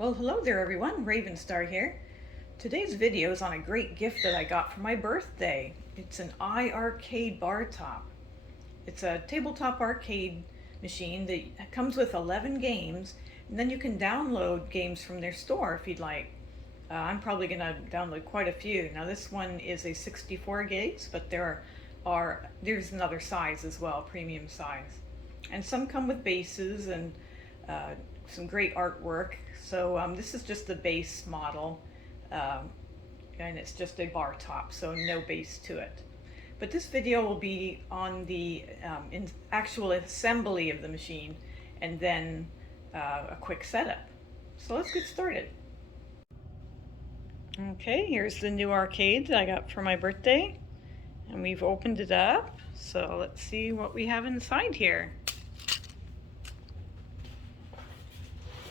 Well, hello there everyone, Ravenstar here. Today's video is on a great gift that I got for my birthday. It's an iiRcade bar top. It's a tabletop arcade machine that comes with 11 games, and then you can download games from their store if you'd like. I'm probably going to download quite a few. Now this one is a 64 gigs, but there's another size as well, premium size. And some come with bases and uh, some great artwork. So this is just the base model, and it's just a bar top, so no base to it. But this video will be on the actual assembly of the machine, and then a quick setup. So let's get started. Okay, here's the new arcade that I got for my birthday, and we've opened it up. So let's see what we have inside here.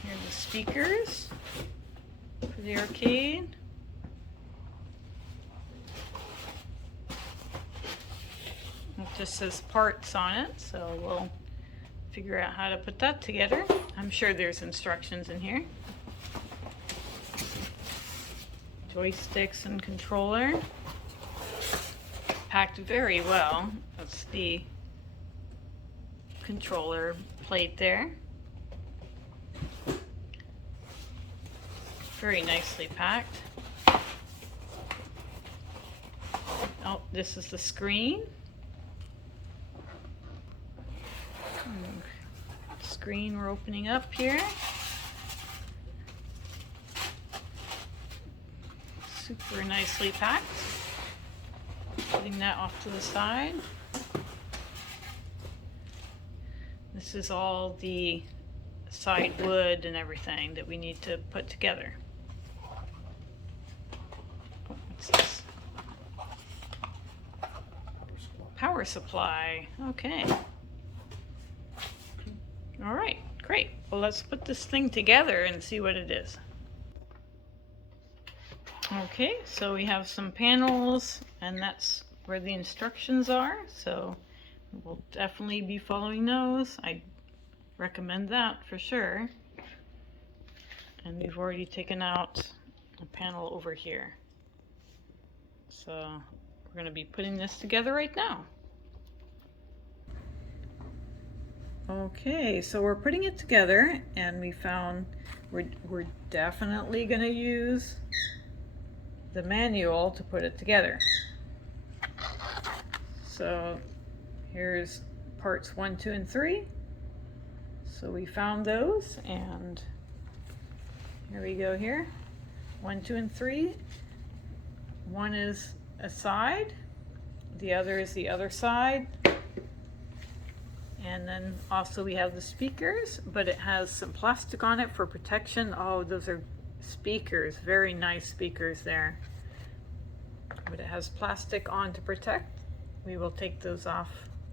Here are the speakers for the arcade. It just says parts on it, so we'll figure out how to put that together. I'm sure there's instructions in here. Joysticks and controller. Packed very well. That's the controller plate there. Very nicely packed. Oh, this is the screen. Screen we're opening up here. Super nicely packed. Putting that off to the side. This is all the side wood and everything that we need to put together. What's this? Power supply. Okay. All right, great. Well, let's put this thing together and see what it is. Okay, so we have some panels, and that's where the instructions are. So we'll definitely be following those. I recommend that for sure. And we've already taken out a panel over here. So we're going to be putting this together right now. Okay, so we're putting it together, and we found we're definitely going to use the manual to put it together. So here's parts 1, 2, and 3. So we found those, and here we go here. 1, 2, and 3. One is a side, the other is the other side. And then also we have the speakers, but it has some plastic on it for protection. Oh, those are speakers, very nice speakers there. But it has plastic on to protect. We will take those off.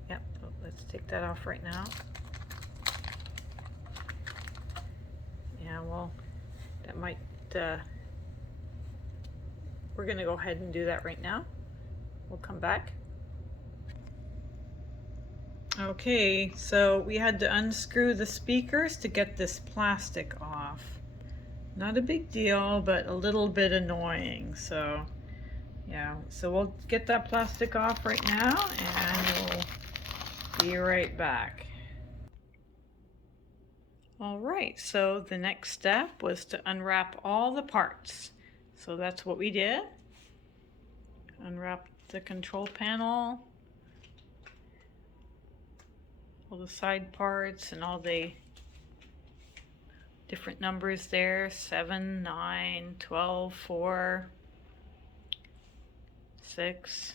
Yep, let's take that off right now. Yeah, well, that might, we're gonna go ahead and do that right now. We'll come back. Okay, so we had to unscrew the speakers to get this plastic off. Not a big deal, but a little bit annoying. So yeah, so we'll get that plastic off right now, and we'll be right back. All right, so the next step was to unwrap all the parts. So that's what we did. Unwrap the control panel, all the side parts and all the different numbers there, 7, 9, 12, 4, 6.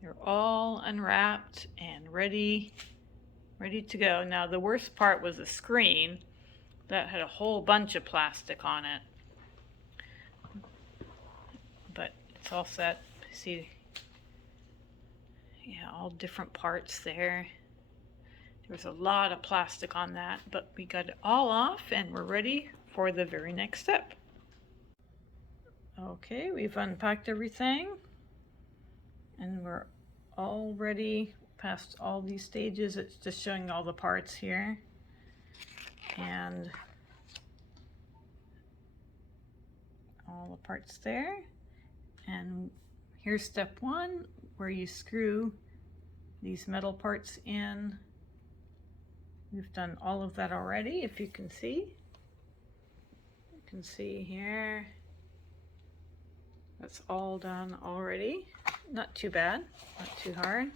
They're all unwrapped and ready to go. Now the worst part was the screen. That had a whole bunch of plastic on it. But it's all set. See, yeah, all different parts there. There was a lot of plastic on that, but we got it all off and we're ready for the very next step. Okay, we've unpacked everything and we're already past all these stages. It's just showing all the parts here. And parts there. And here's step one, where you screw these metal parts in. We've done all of that already, if you can see. You can see here. That's all done already. Not too bad, not too hard.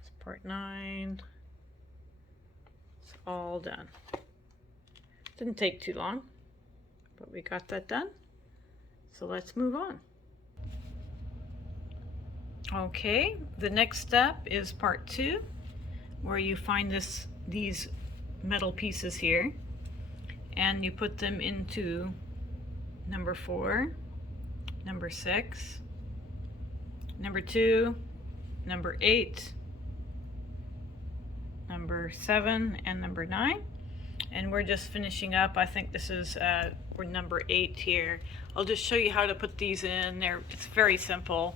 It's part 9. It's all done. Didn't take too long, but we got that done. So let's move on. Okay, the next step is part 2, where you find these metal pieces here, and you put them into number 4, number 6, number 2, number 8, number 7, and number 9. And we're just finishing up. I think this is we're number 8 here. I'll just show you how to put these in there. It's very simple.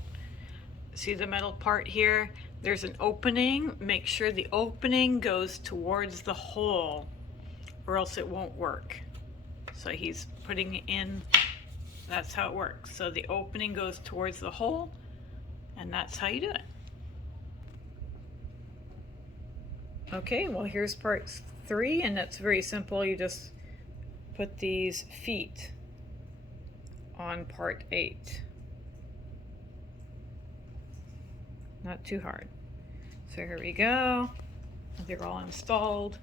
See the metal part here? There's an opening. Make sure the opening goes towards the hole, or else it won't work. So he's putting in, that's how it works. So the opening goes towards the hole, and that's how you do it. Okay, well here's part 3, and that's very simple. You just put these feet on part 8. Not too hard. So here we go. They're all installed.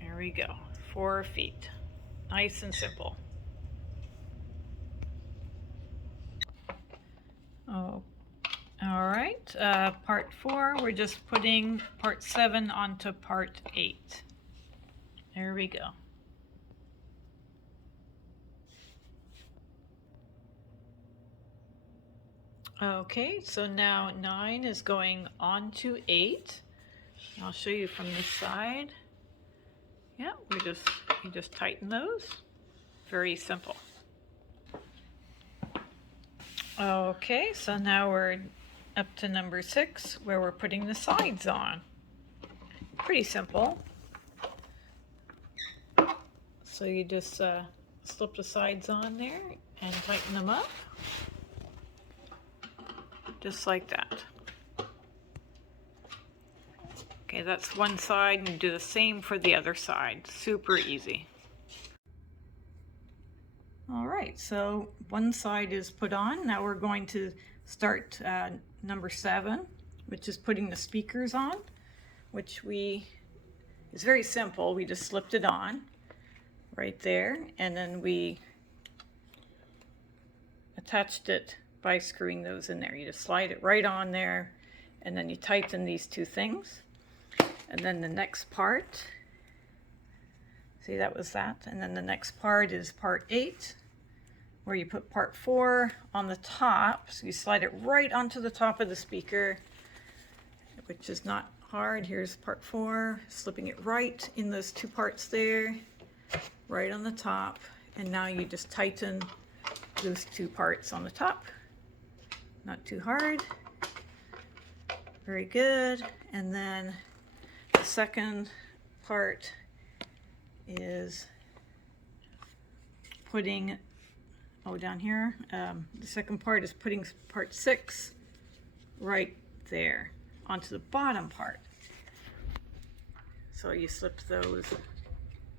There we go. 4 feet. Nice and simple. Oh, all right. Part 4, we're just putting part 7 onto part 8. There we go. Okay, so now 9 is going on to 8. I'll show you from this side. Yeah, you just tighten those. Very simple. Okay, so now we're up to number 6, where we're putting the sides on. Pretty simple. So you just slip the sides on there and tighten them up. Just like that. Okay, that's one side, and do the same for the other side. Super easy. All right, so one side is put on. Now we're going to start number 7, which is putting the speakers on, which is very simple. We just slipped it on right there, and then we attached it by screwing those in there. You just slide it right on there, and then you tighten these 2 things. And then the next part, see, that was that. And then the next part is part 8, where you put part 4 on the top. So you slide it right onto the top of the speaker, which is not hard. Here's part 4, slipping it right in those 2 parts there, right on the top. And now you just tighten those 2 parts on the top. Not too hard. Very good. And then the second part is putting, down here, the second part is putting part 6 right there onto the bottom part. So you slip those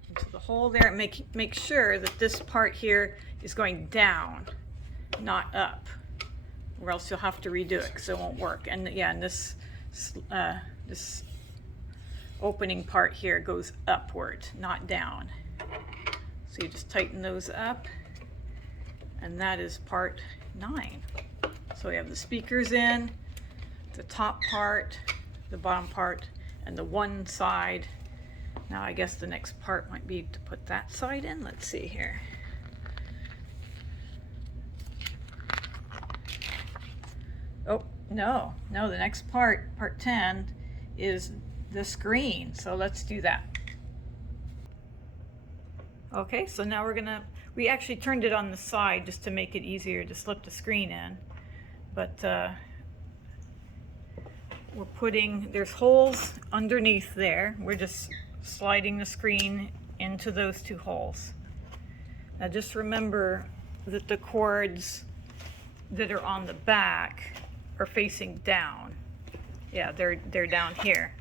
into the hole there, and make sure that this part here is going down, not up, or else you'll have to redo it because it won't work. And yeah, and this opening part here goes upward, not down. So you just tighten those up, and that is part 9. So we have the speakers in, the top part, the bottom part, and the one side. Now I guess the next part might be to put that side in. Let's see here. Oh, no, the next part, part 10, is the screen. So let's do that. Okay, so now we actually turned it on the side just to make it easier to slip the screen in. But there's holes underneath there. We're just sliding the screen into those 2 holes. Now just remember that the cords that are on the back are facing down. Yeah, they're down here.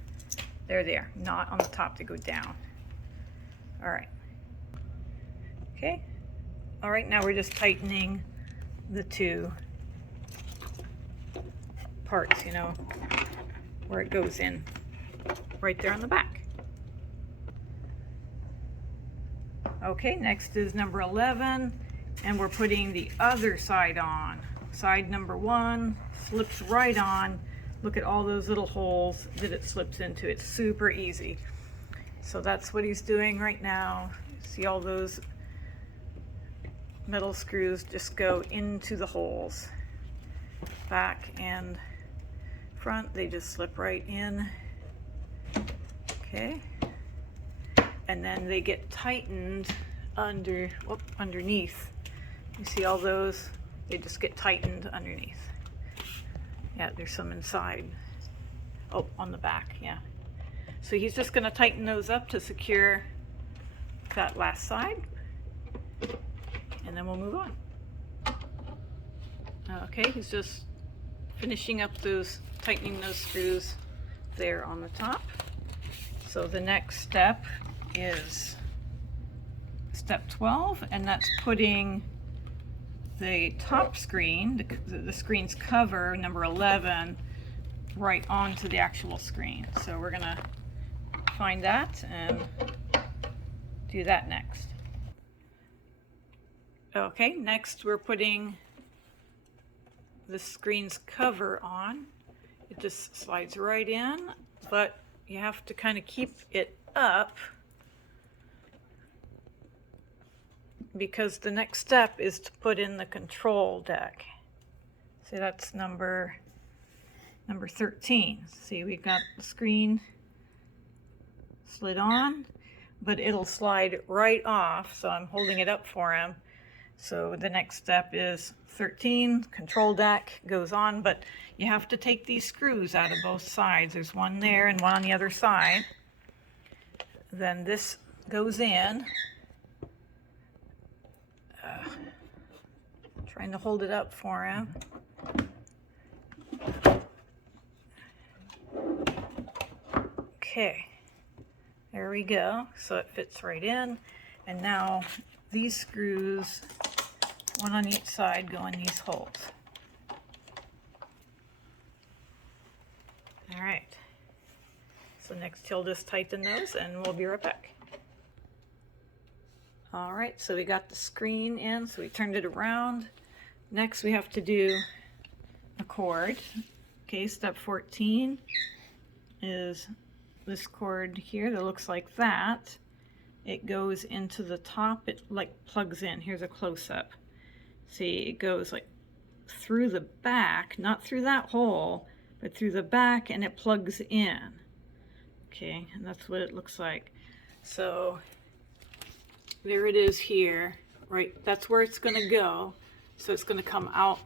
There they are, not on the top, they go down. All right. Okay. All right, now we're just tightening the two parts, you know, where it goes in, right there on the back. Okay, next is number 11, and we're putting the other side on. Side number 1 slips right on. Look at all those little holes that it slips into. It's super easy. So that's what he's doing right now. See all those metal screws just go into the holes. Back and front, they just slip right in. Okay. And then they get tightened underneath. You see all those? They just get tightened underneath. Yeah, there's some inside. Oh, on the back, yeah. So he's just going to tighten those up to secure that last side. And then we'll move on. Okay, he's just finishing up tightening those screws there on the top. So the next step is step 12, and that's putting the top screen, the screen's cover, number 11, right onto the actual screen. So we're gonna find that and do that next. Okay, next we're putting the screen's cover on. It just slides right in, but you have to kind of keep it up because the next step is to put in the control deck. See, that's number 13. See, we've got the screen slid on, but it'll slide right off, so I'm holding it up for him. So the next step is 13, control deck goes on, but you have to take these screws out of both sides. There's one there and one on the other side. Then this goes in. Trying to hold it up for him. Okay, there we go. So it fits right in. And now these screws, one on each side, go in these holes. All right. So next he'll just tighten those and we'll be right back. All right, so we got the screen in, so we turned it around. Next we have to do a cord. Okay, step 14 is this cord here that looks like that. It goes into the top, it like plugs in. Here's a close-up. See, it goes like through the back, not through that hole, but through the back, and it plugs in. Okay, and that's what it looks like. So there it is here, right? That's where it's gonna go. So it's gonna come out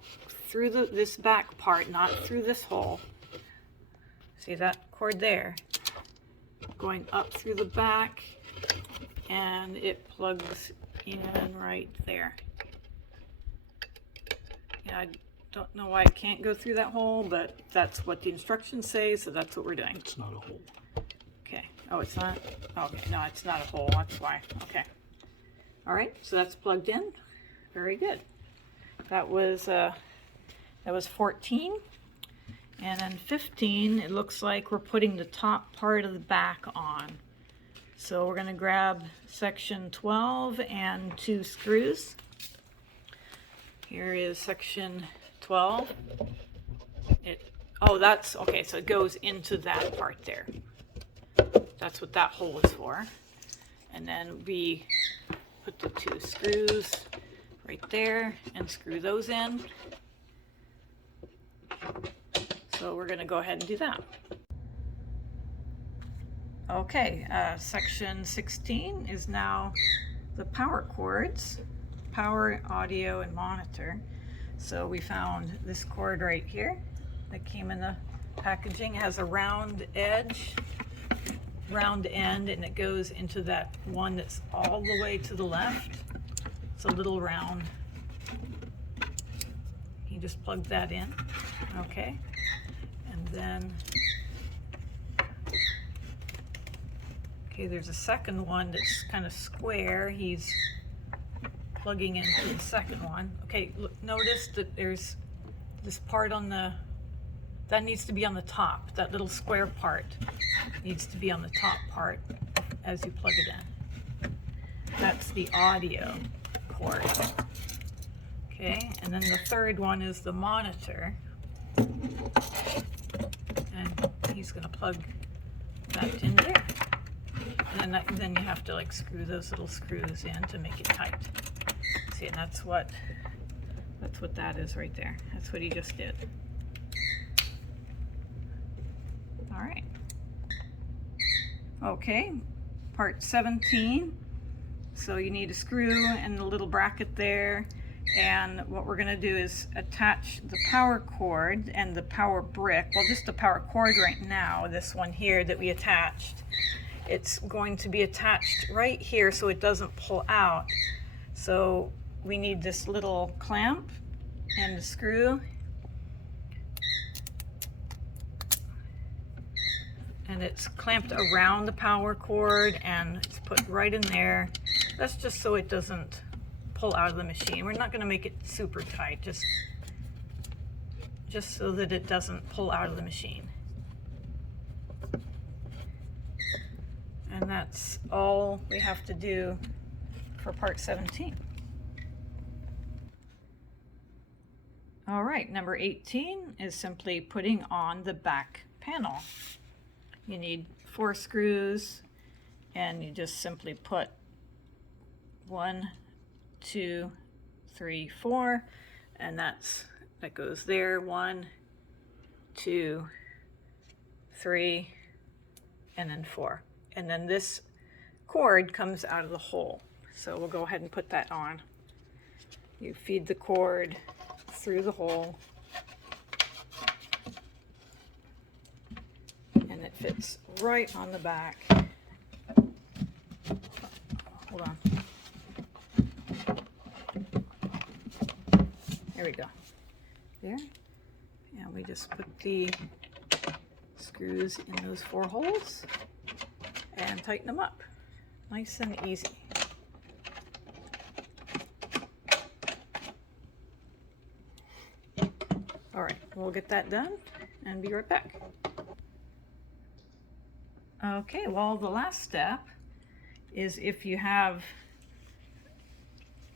through this back part, not through this hole. See that cord there? Going up through the back, and it plugs in right there. Yeah, I don't know why it can't go through that hole, but that's what the instructions say, so that's what we're doing. It's not a hole. Okay. Oh, it's not? Okay, no, it's not a hole, that's why. Okay. All right, so that's plugged in. Very good. That was 14. And then 15, it looks like we're putting the top part of the back on. So we're going to grab section 12 and 2 screws. Here is section 12. Oh, that's, okay, so it goes into that part there. That's what that hole is for. And then we put the 2 screws right there and screw those in. So we're going to go ahead and do that. Okay, section 16 is now the power cords, power, audio, and monitor. So we found this cord right here that came in the packaging. It has a round edge, round end, and it goes into that one that's all the way to the left. It's a little round. You just plug that in, okay? And then, okay, there's a second one that's kind of square. He's plugging into the second one. Okay, look, notice that there's this part on the, that needs to be on the top. That little square part needs to be on the top part as you plug it in. That's the audio cord. Okay, and then the third one is the monitor. And he's gonna plug that in there. And then you have to like screw those little screws in to make it tight. See, and that's what that is right there. That's what he just did. All right. Okay, part 17. So you need a screw and a little bracket there. And what we're gonna do is attach the power cord and the power brick. Well, just the power cord right now, this one here that we attached. It's going to be attached right here so it doesn't pull out. So we need this little clamp and the screw. And it's clamped around the power cord and it's put right in there. That's just so it doesn't pull out of the machine. We're not going to make it super tight, just so that it doesn't pull out of the machine. And that's all we have to do for part 17. All right, number 18 is simply putting on the back panel. You need 4 screws and you just simply put 1, 2, 3, 4, and that goes there. 1, 2, 3, and then 4. And then this cord comes out of the hole. So we'll go ahead and put that on. You feed the cord through the hole, and it fits right on the back. Hold on. There we go. There. And we just put the screws in those 4 holes and tighten them up. Nice and easy. All right, we'll get that done and be right back. Okay, well, the last step is if you have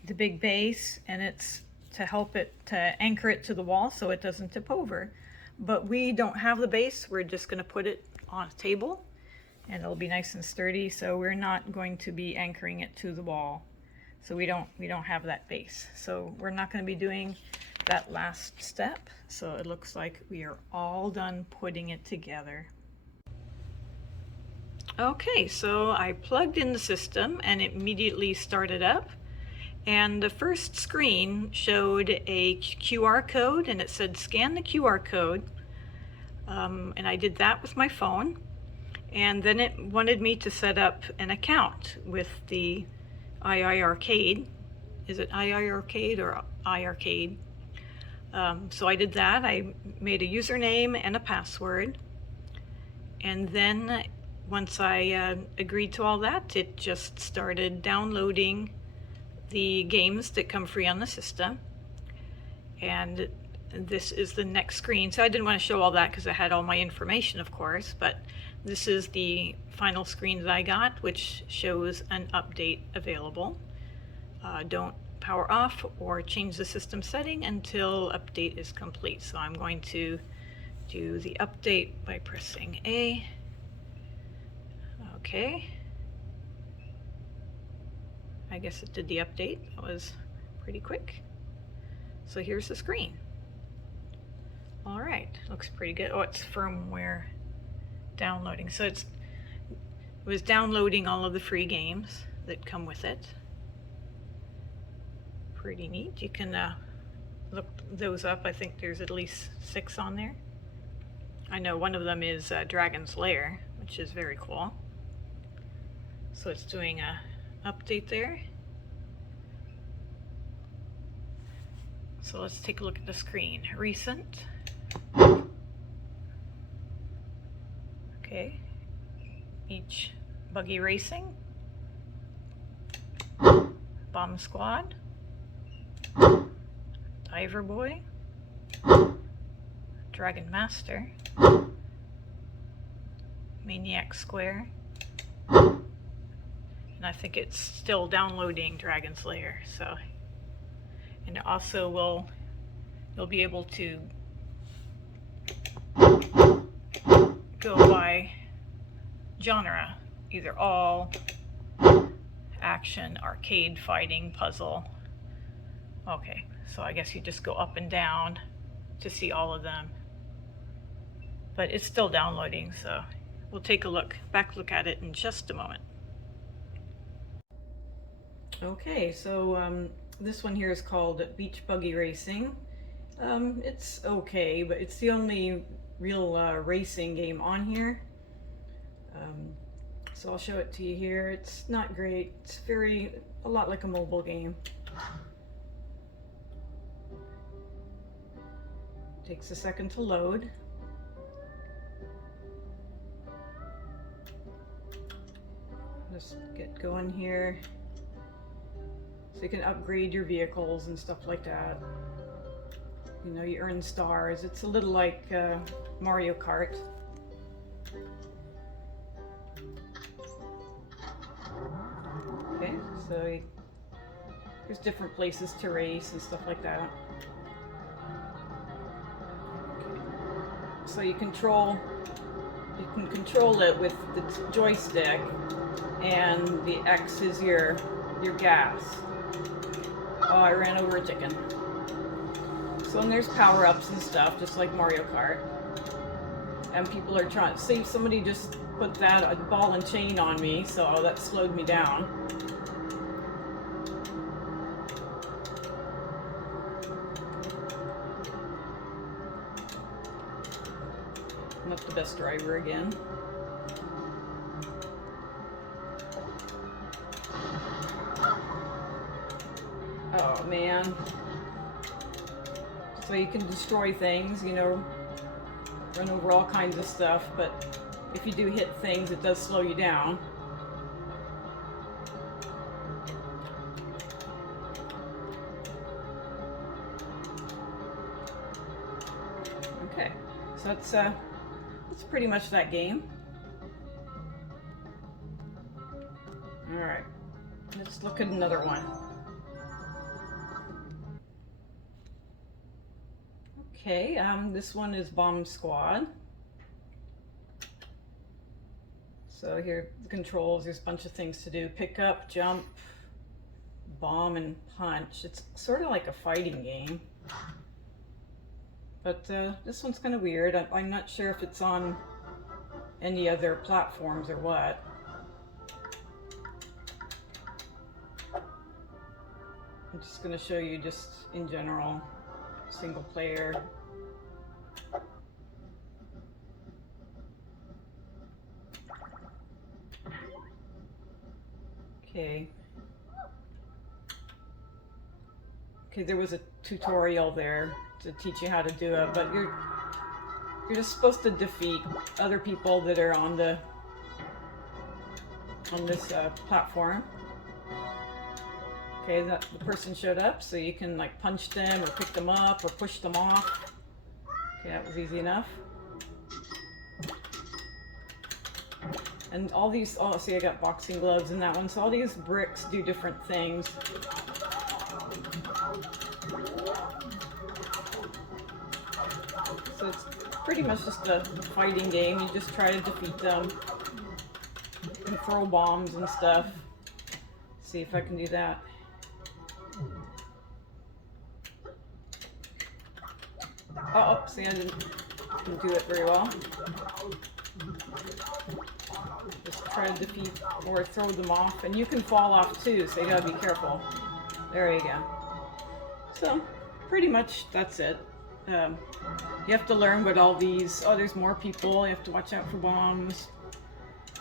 the big base and it's to help it to anchor it to the wall so it doesn't tip over. But we don't have the base. We're just going to put it on a table and it'll be nice and sturdy, so we're not going to be anchoring it to the wall. So we don't have that base. So we're not going to be doing that last step. So it looks like we are all done putting it together. Okay, so I plugged in the system and it immediately started up. And the first screen showed a QR code and it said scan the QR code. And I did that with my phone. And then it wanted me to set up an account with the iiRcade. Is it iiRcade or iiRcade? So I did that. I made a username and a password. And then once I agreed to all that, it just started downloading the games that come free on the system. And this is the next screen. So I didn't want to show all that because I had all my information, of course, but this is the final screen that I got, which shows an update available. Don't power off or change the system setting until update is complete. So I'm going to do the update by pressing A. Okay. I guess it did the update. That was pretty quick. So here's the screen. All right, looks pretty good. Oh, it's firmware downloading. So it was downloading all of the free games that come with it. Pretty neat. You can look those up. I think there's at least 6 on there. I know one of them is Dragon's Lair, which is very cool. So it's doing a update there. So let's take a look at the screen. Recent. Okay. Beach Buggy Racing. Bomb Squad. Diver Boy. Dragon Master. Maniac Square. And I think it's still downloading Dragon Slayer, so. And it also you'll be able to go by genre, either all, action, arcade, fighting, puzzle. Okay, so I guess you just go up and down to see all of them. But it's still downloading, so we'll take a back look at it in just a moment. Okay, so this one here is called Beach Buggy Racing. It's okay, but it's the only real racing game on here. So I'll show it to you here. It's not great. It's a lot like a mobile game. Takes a second to load. Just get going here. So you can upgrade your vehicles and stuff like that. You know, you earn stars. It's a little like Mario Kart. Okay, so there's different places to race and stuff like that. Okay. So you can control it with the joystick, and the X is your gas. Oh, I ran over a chicken. So and there's power-ups and stuff, just like Mario Kart. And people are trying. See, somebody just put a ball and chain on me, so that slowed me down. I'm not the best driver again. Oh man. So you can destroy things, you know, run over all kinds of stuff, but if you do hit things, it does slow you down. Okay, so that's pretty much that game. All right, let's look at another one. Okay, this one is Bomb Squad. So here, the controls, there's a bunch of things to do. Pick up, jump, bomb, and punch. It's sort of like a fighting game. But this one's kind of weird. I'm not sure if it's on any other platforms or what. I'm just going to show you just in general, single player. Okay. Okay, there was a tutorial there to teach you how to do it, but you're just supposed to defeat other people that are on this platform. Okay, the person showed up, so you can like punch them or pick them up or push them off. Okay, that was easy enough. And all these, oh, see, I got boxing gloves in that one. So all these bricks do different things. So it's pretty much just a fighting game. You just try to defeat them and throw bombs and stuff. See if I can do that. Oh, see, I didn't do it very well. Just try to defeat or throw them off, and you can fall off too, so you gotta be careful. There you go. So, pretty much that's it. You have to learn what all these, oh, there's more people, you have to watch out for bombs.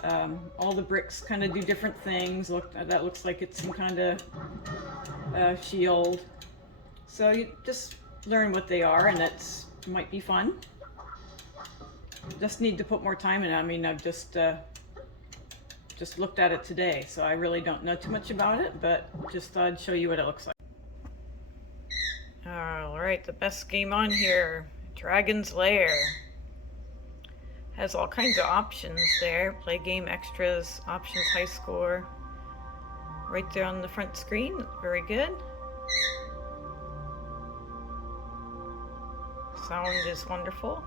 All the bricks kind of do different things. Look, that looks like it's some kind of shield. So you just learn what they are, and that's might be fun. Just need to put more time in. I mean, I've just looked at it today, so I really don't know too much about it, but just thought I'd show you what it looks like. Alright, the best game on here, Dragon's Lair. Has all kinds of options there. Play game, extras, options, high score. Right there on the front screen. Very good. Sound is wonderful.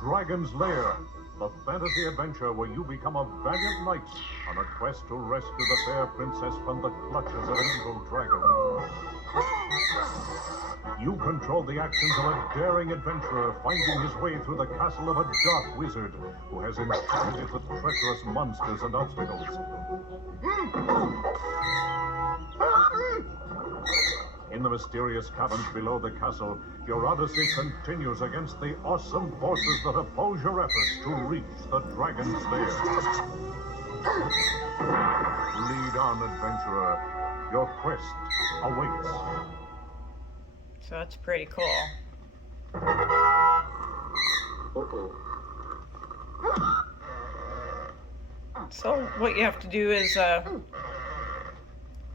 Dragon's Lair, the fantasy adventure where you become a valiant knight on a quest to rescue the fair princess from the clutches of an evil dragon. You control the actions of a daring adventurer finding his way through the castle of a dark wizard who has enchanted it with treacherous monsters and obstacles. In the mysterious caverns below the castle, your odyssey continues against the awesome forces that oppose your efforts to reach the Dragon's Lair. Lead on, adventurer. Your quest awaits. So that's pretty cool. So what you have to do is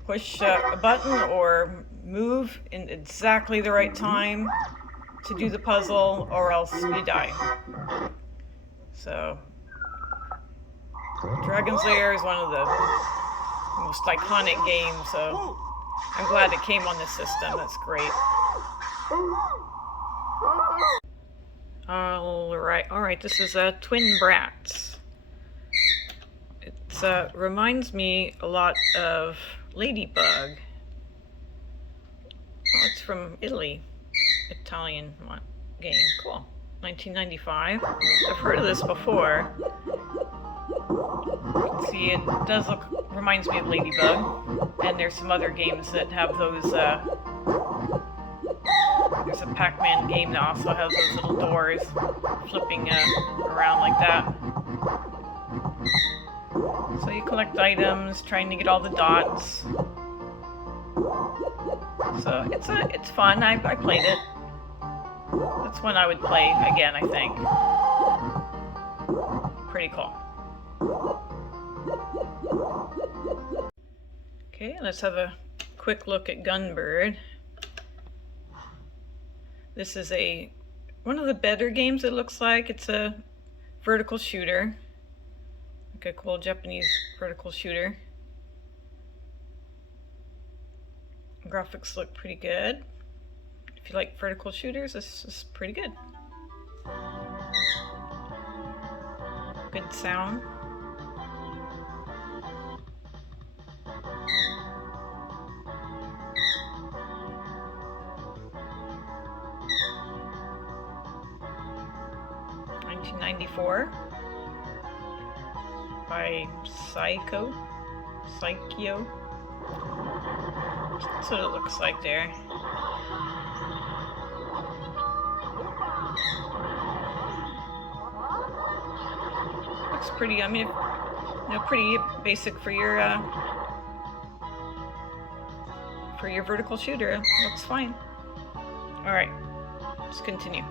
push a button or move in exactly the right time to do the puzzle, or else you die. So Dragon's Lair is one of the most iconic games, so I'm glad it came on this system. That's great. Alright, this is Twin Brats. It reminds me a lot of Ladybug. Oh, it's from Italy. Italian game. Cool. 1995. I've heard of this before. See, it does reminds me of Ladybug. And there's some other games that have those, there's a Pac-Man game that also has those little doors flipping around like that. So you collect items, trying to get all the dots. So it's fun. I played it. That's one I would play again, I think. Pretty cool. Okay, let's have a quick look at Gunbird. This is one of the better games, it looks like. It's a vertical shooter. Like a cool Japanese vertical shooter. Graphics look pretty good. If you like vertical shooters, this is pretty good. Good sound. '94 by Psycho. That's what it looks like there. Looks pretty, I mean, pretty basic for your vertical shooter. Looks fine. Alright, let's continue.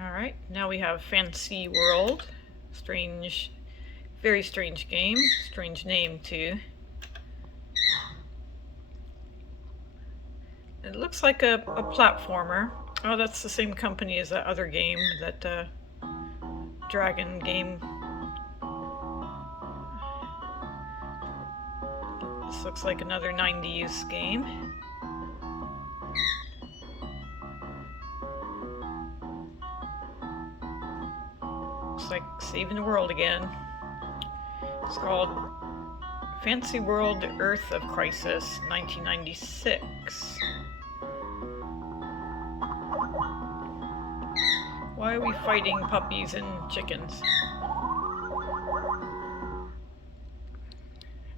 Alright, now we have Fantasy World. Strange, very strange game. Strange name too. It looks like a platformer. Oh, that's the same company as that other game, that dragon game. This looks like another 90s game. Looks like saving the world again. It's called Fantasy World Earth of Crisis, 1996. Why are we fighting puppies and chickens?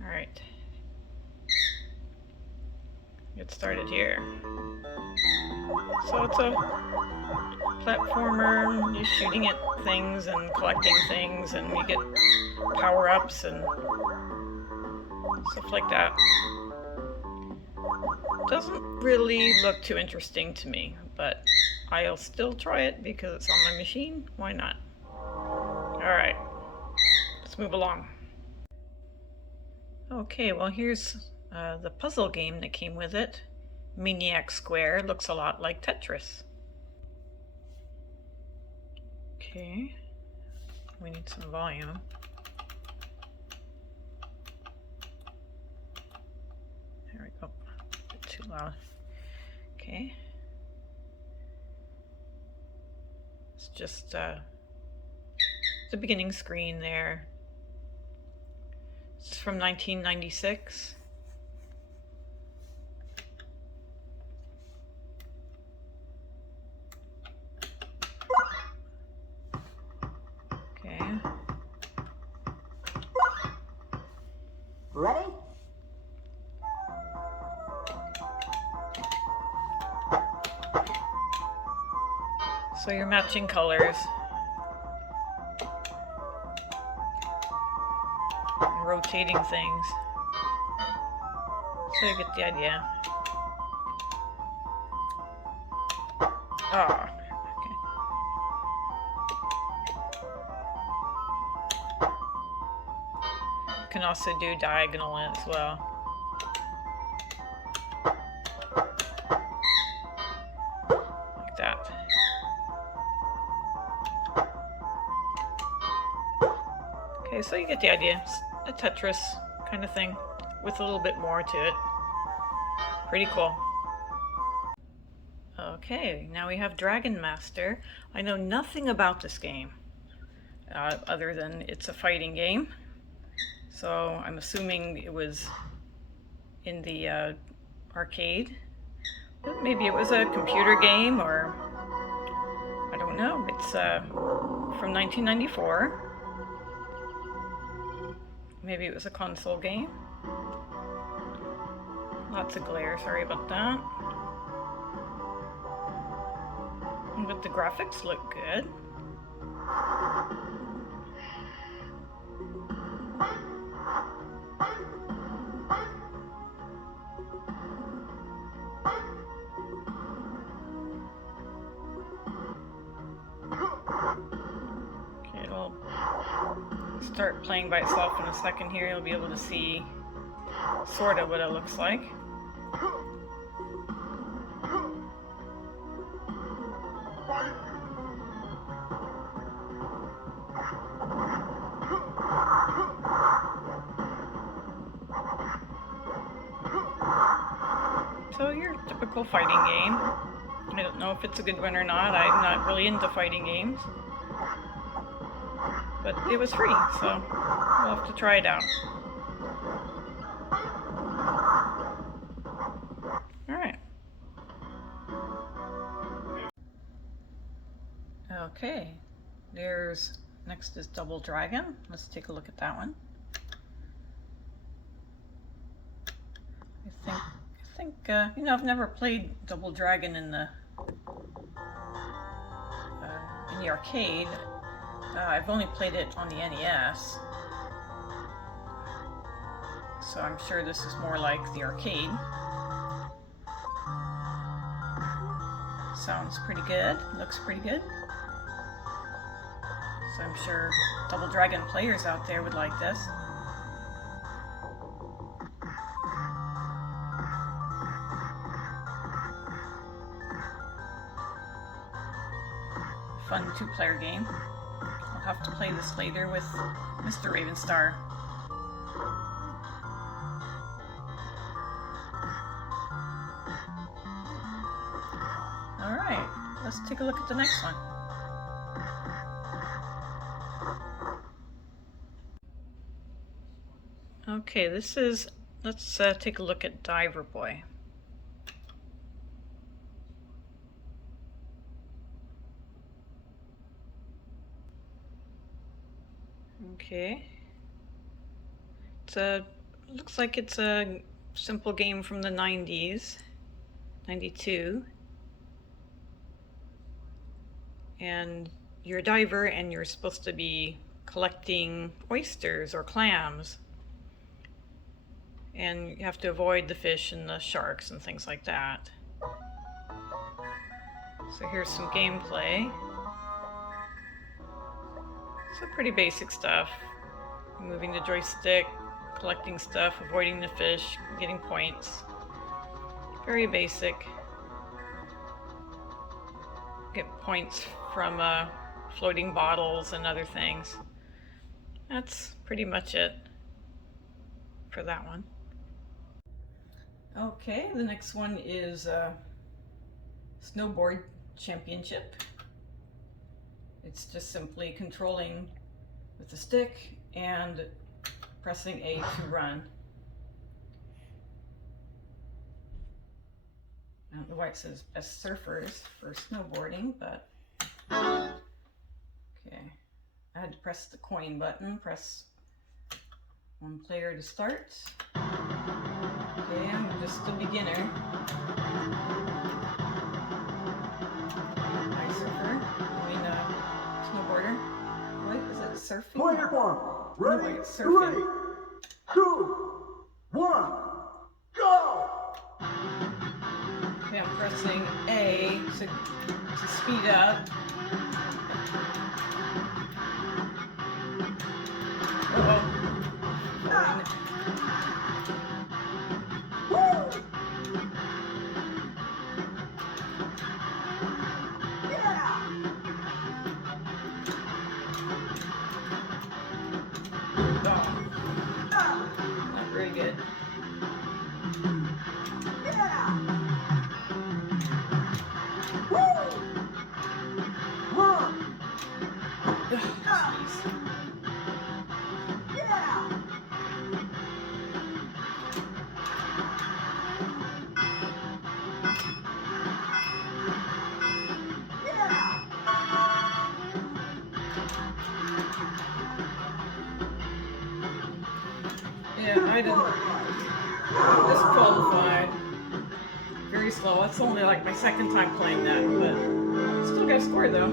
Alright. Get started here. So it's a platformer, you're shooting at things and collecting things, and you get power-ups and stuff like that. Doesn't really look too interesting to me, but I'll still try it because it's on my machine. Why not? Alright, let's move along. Okay, well here's the puzzle game that came with it. Maniac Square. Looks a lot like Tetris. Okay, we need some volume. There we go. A bit too loud. Okay. It's just the beginning screen there. It's from 1996. Okay. Ready? So you're matching colors. And rotating things. So you get the idea. Ah, okay. You can also do diagonal as well. Like that. Okay, so you get the idea. It's a Tetris kind of thing with a little bit more to it. Pretty cool. Okay, now we have Dragon Master. I know nothing about this game other than it's a fighting game. So I'm assuming it was in the arcade. But maybe it was a computer game, or I don't know. It's from 1994. Maybe it was a console game. Lots of glare, sorry about that. But the graphics look good. Okay, it'll start playing by itself in a second here. You'll be able to see sort of what it looks like. So your typical fighting game. I don't know if it's a good one or not. I'm not really into fighting games. But it was free, so we'll have to try it out. Alright. Okay. Next is Double Dragon. Let's take a look at that one. I think I've never played Double Dragon in the arcade. I've only played it on the NES, so I'm sure this is more like the arcade. Sounds pretty good, looks pretty good. So I'm sure Double Dragon players out there would like this. Fun two-player game. I'll have to play this later with Mr. Ravenstar. Alright, let's take a look at the next one. Okay, let's take a look at Diver Boy. Okay. Looks like it's a simple game from the 90s, 92. And you're a diver and you're supposed to be collecting oysters or clams. And you have to avoid the fish and the sharks and things like that. So here's some gameplay. So pretty basic stuff. Moving the joystick, collecting stuff, avoiding the fish, getting points. Very basic. Get points from floating bottles and other things. That's pretty much it for that one. Okay, the next one is Snowboard Championship. It's just simply controlling with the stick and pressing A to run. I don't know why it says best surfers for snowboarding, but okay. I had to press the coin button, press one player to start. Okay, I'm just a beginner. Hi, surfer. I mean, snowboarder. What is it? Surfing? Player one, ready, No, wait, it's surfing. 3, 2, 1, go! Okay, I'm pressing A to speed up. Uh-oh. Not very good. Yeah, I didn't disqualified. Very slow. It's only like my second time playing that, but still got a score though.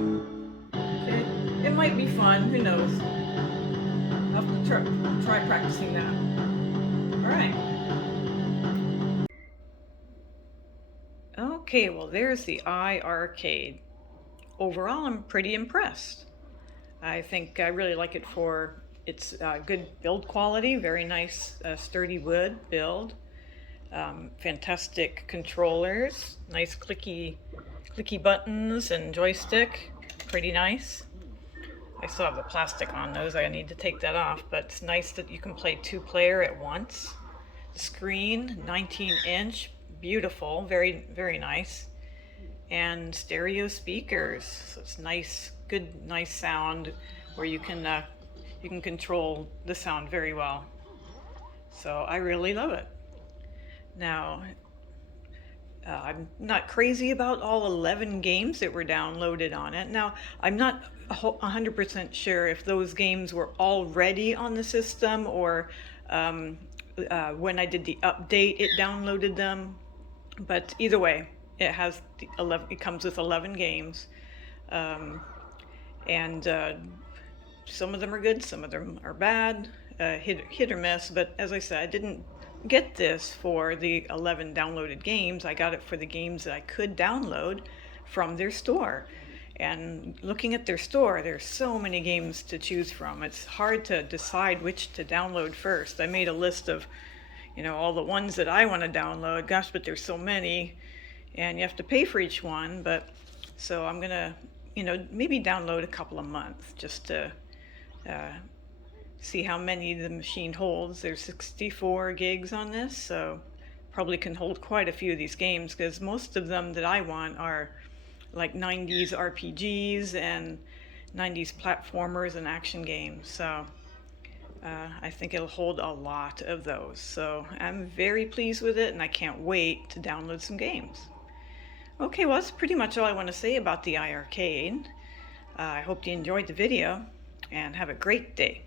Okay. It might be fun, who knows. I'll have to try practicing that. Alright. Okay, well there's the iiRcade. Overall, I'm pretty impressed. I think I really like it for its good build quality, very nice sturdy wood build, fantastic controllers, nice clicky buttons and joystick, pretty nice. I still have the plastic on those, I need to take that off, but it's nice that you can play 2-player at once. The screen, 19-inch, beautiful, very, very nice. And stereo speakers, so it's nice, good, nice sound where you can control the sound very well. So I really love it. Now, I'm not crazy about all 11 games that were downloaded on it. Now, I'm not 100% sure if those games were already on the system or when I did the update, it downloaded them. But either way, it has it comes with 11 games, and some of them are good, some of them are bad, hit or miss. But as I said, I didn't get this for the 11 downloaded games. I got it for the games that I could download from their store. And looking at their store, there's so many games to choose from. It's hard to decide which to download first. I made a list of, all the ones that I want to download. Gosh, but there's so many, and you have to pay for each one. But so I'm gonna, maybe download a couple a month just to see how many the machine holds. There's 64 gigs on this, so probably can hold quite a few of these games, because most of them that I want are like 90s RPGs and 90s platformers and action games. So I think it'll hold a lot of those. So I'm very pleased with it, and I can't wait to download some games. Okay, well, that's pretty much all I want to say about the iiRcade. I hope you enjoyed the video, and have a great day.